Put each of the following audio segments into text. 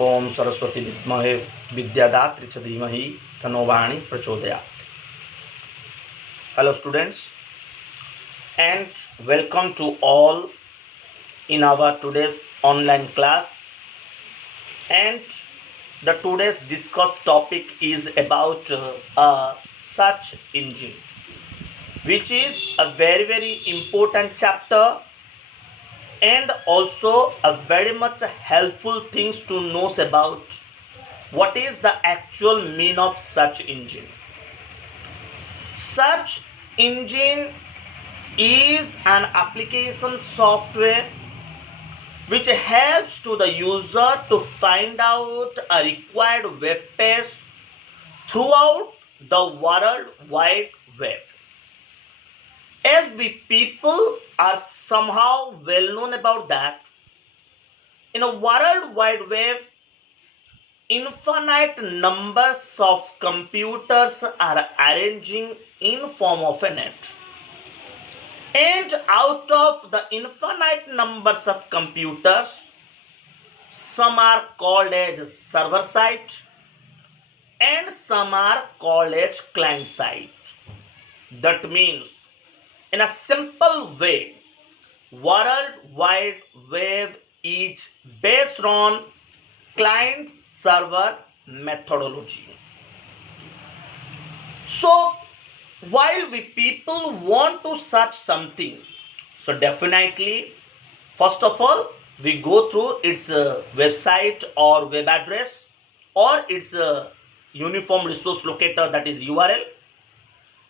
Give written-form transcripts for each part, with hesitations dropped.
ओम सरस्वती विद्महे विद्यादात्री च धीमहि तन्नो वाणी प्रचोदयात्. Hello students, and welcome to all in our today's online class. And the today's discussed topic is about a search engine, which is a very important chapter and also a very much helpful things to know about what is the actual mean of search engine. Search engine is an application software which helps to the user to find out a required web page throughout the World Wide Web. As we people are somehow well known about that, in a World Wide Web, infinite numbers of computers are arranging in form of a net. And out of the infinite numbers of computers, some are called as server side and some are called as client side. That means, in a simple way, World Wide Web is based on client server methodology. So, while we people want to search something, so definitely first of all we go through its website or web address or its uniform resource locator, that is URL,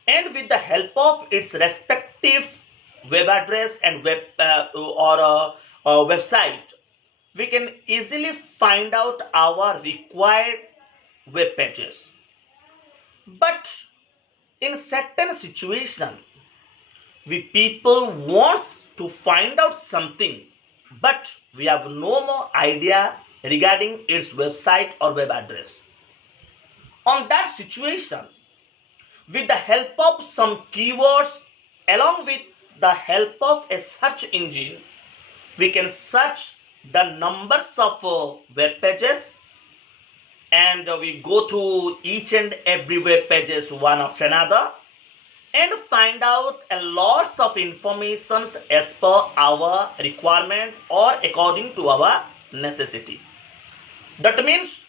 and with the help of its respective web address and website, we can easily find out our required web pages. But in certain situation, we people wants to find out something, but we have no more idea regarding its website or web address. On that situation, with the help of some keywords along with the help of a search engine, we can search the numbers of web pages, and we go through each and every web pages one after another and find out a lots of informations as per our requirement or according to our necessity. That means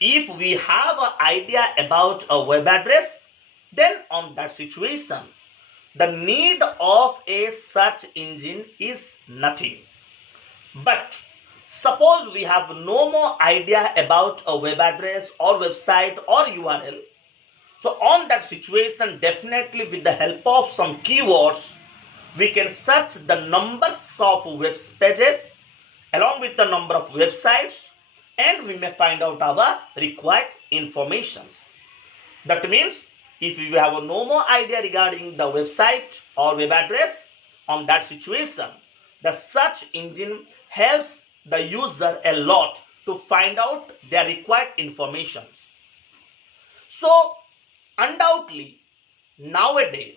if we have an idea about a web address, then on that situation the need of a search engine is nothing. But suppose we have no more idea about a web address or website or URL, so on that situation, definitely with the help of some keywords, we can search the numbers of web pages along with the number of websites, and we may find out our required informations. That means if we have no more idea regarding the website or web address, on that situation, the search engine helps the user a lot to find out their required information. So, undoubtedly, nowadays,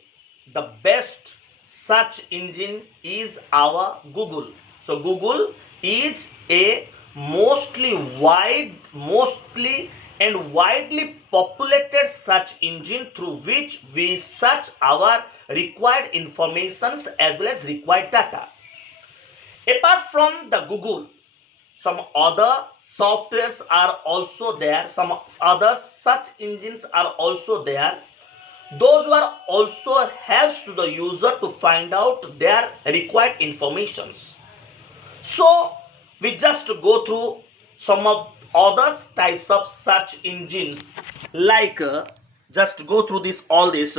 the best search engine is our Google. So, Google is a mostly and widely populated search engine through which we search our required informations as well as required data. Apart from the Google, some other softwares are also there, some other search engines are also there. Those who are also helps to the user to find out their required informations. So we just go through some of other types of search engines, like just go through all this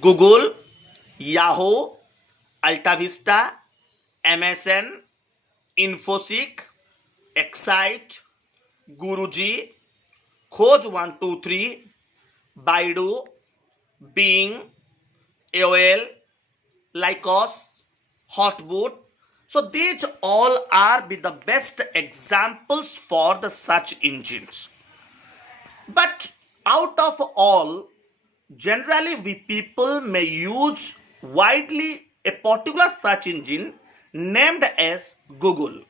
Google, Yahoo, AltaVista, MSN, Infoseek, Excite, Guruji, Khoj 123, Baidu, Bing, AOL, Lycos, Hotboot. So these all are the best examples for the search engines. But out of all, generally we people may use widely a particular search engine named as Google.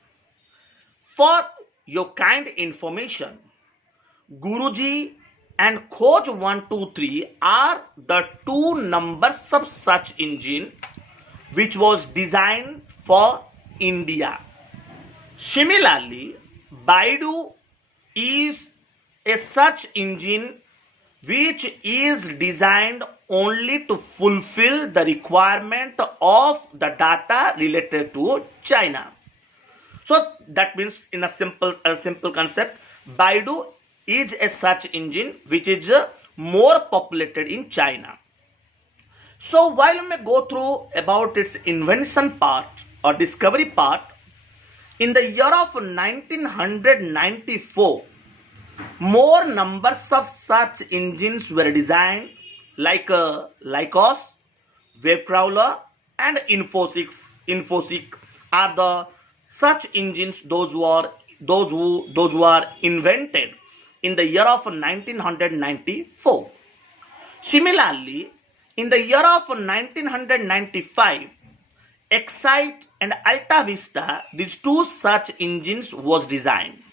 For your kind information. Guruji and Khoj 123 are the two numbers of search engine which was designed for India. Similarly, Baidu is a search engine which is designed only to fulfill the requirement of the data related to China. So that means in a simple concept, Baidu is a search engine which is more populated in China. So while we may go through about its invention part or discovery part, in the year of 1994, more numbers of search engines were designed like Lycos, Webcrawler, and Infoseek are the search engines those who are invented in the year of 1994. Similarly, in the year of 1995, Excite and Alta Vista, these two search engines was designed.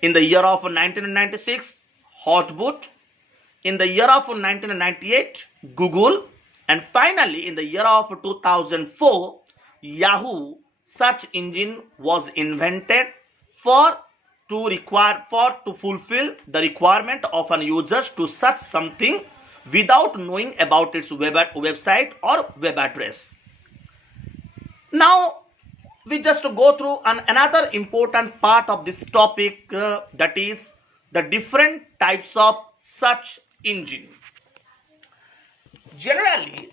In the year of 1996, Hotboot. In the year of 1998, Google. And finally, in the year of 2004, Yahoo search engine was invented to fulfill the requirement of an user to search something without knowing about its website or web address. Now, we just go through another important part of this topic, that is the different types of search engine. Generally,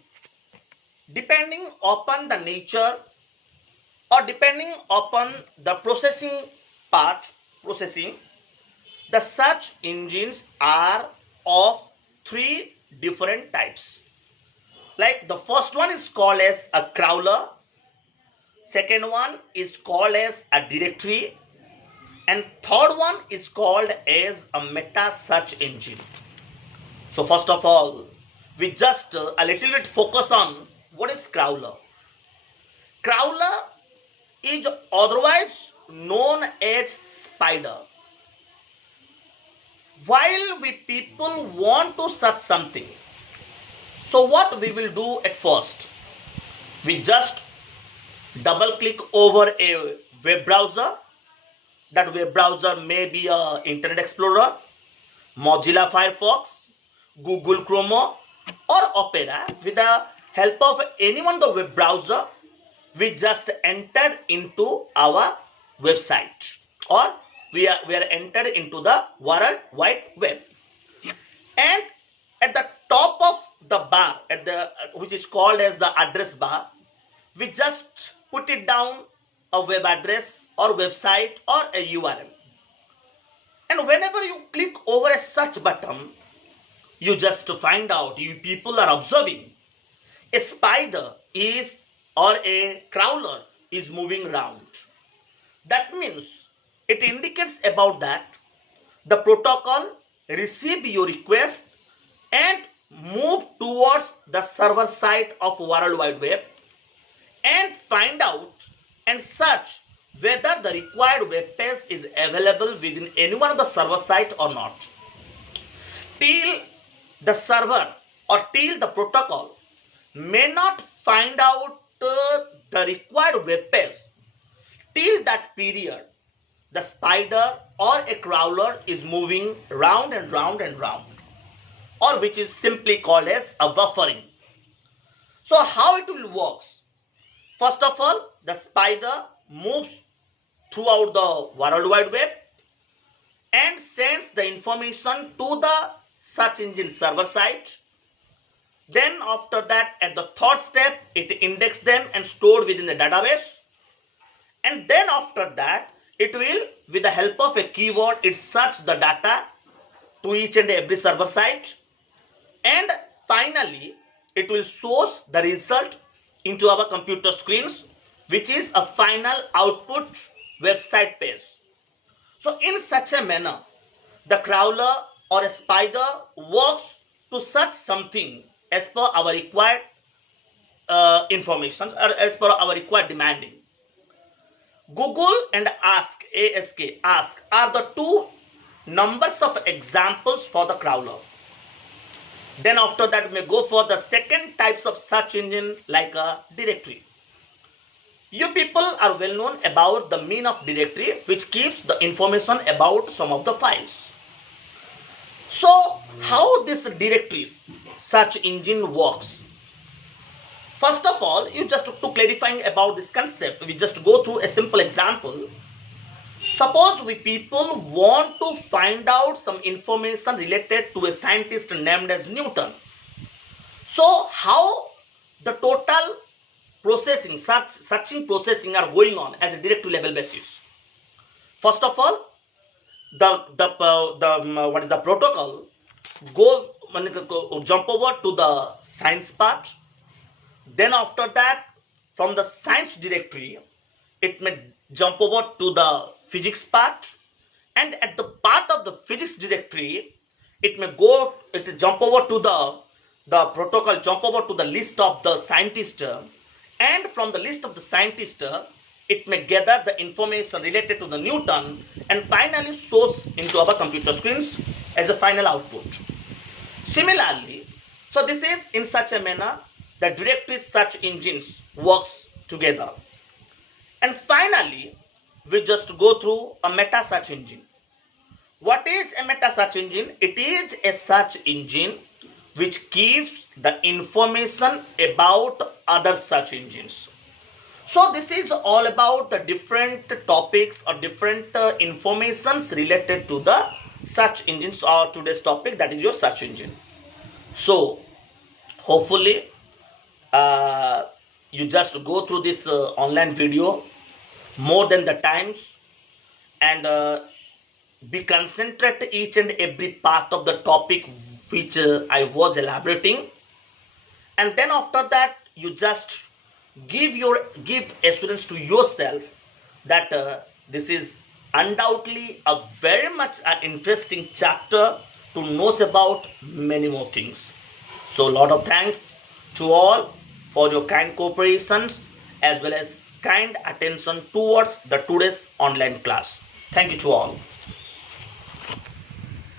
depending upon the nature or depending upon the processing, the search engines are of three different types. Like the first one is called as a crawler, second one is called as a directory, and third one is called as a meta search engine. So first of all, we just a little bit focus on what is crawler. Crawler is otherwise known as spider. While we people want to search something, so what we will do at first, we just double click over a web browser. That web browser may be a Internet Explorer, Mozilla Firefox, Google Chrome, or Opera. With the help of any one of the web browser, we just entered into our website, or we are entered into the World Wide Web. And at the top of the bar, which is called as the address bar, we just put it down a web address or website or a URL. And whenever you click over a search button, you just find out, you people are observing, a spider is or a crawler is moving around. That means it indicates about that the protocol receive your request and move towards the server side of World Wide Web and find out and search whether the required web page is available within any one of the server site or not. Till the server or till the protocol may not find out the required web page, till that period the spider or a crawler is moving round and round and round, or which is simply called as a buffering. So how it will work? First of all, the spider moves throughout the World Wide Web and sends the information to the search engine server site. Then after that, at the third step, it indexes them and stored within the database. And then after that, it will, with the help of a keyword, it search the data to each and every server site. And finally, it will source the result into our computer screens, which is a final output website page. So in such a manner, the crawler or a spider works to search something as per our required information or as per our required demanding. Google and Ask, Ask are the two numbers of examples for the crawler. Then after that, we may go for the second types of search engine like a directory. You people are well known about the mean of directory, which keeps the information about some of the files. So how this directories search engine works? First of all, you just to clarifying about this concept, we just go through a simple example. Suppose we people want to find out some information related to a scientist named as Newton. So how the total processing, searching processing are going on as a directory level basis. First of all, what is the protocol goes jump over to the science part. Then after that, from the science directory, it may jump over to the physics part, and at the part of the physics directory, it jump over to the protocol, jump over to the list of the scientist, and from the list of the scientist, it may gather the information related to the Newton and finally shows into our computer screens as a final output. Similarly, so this is in such a manner the directory search engines works together. And finally, we just go through a meta search engine. What is a meta search engine? It is a search engine which gives the information about other search engines. So this is all about the different topics or different informations related to the search engines, or today's topic, that is your search engine. So hopefully you just go through this online video more than the times and be concentrate each and every part of the topic which I was elaborating, and then after that you just give assurance to yourself that this is undoubtedly a very much interesting chapter to know about many more things. So lot of thanks to all for your kind cooperations as well as kind attention towards the today's online class. Thank you to all.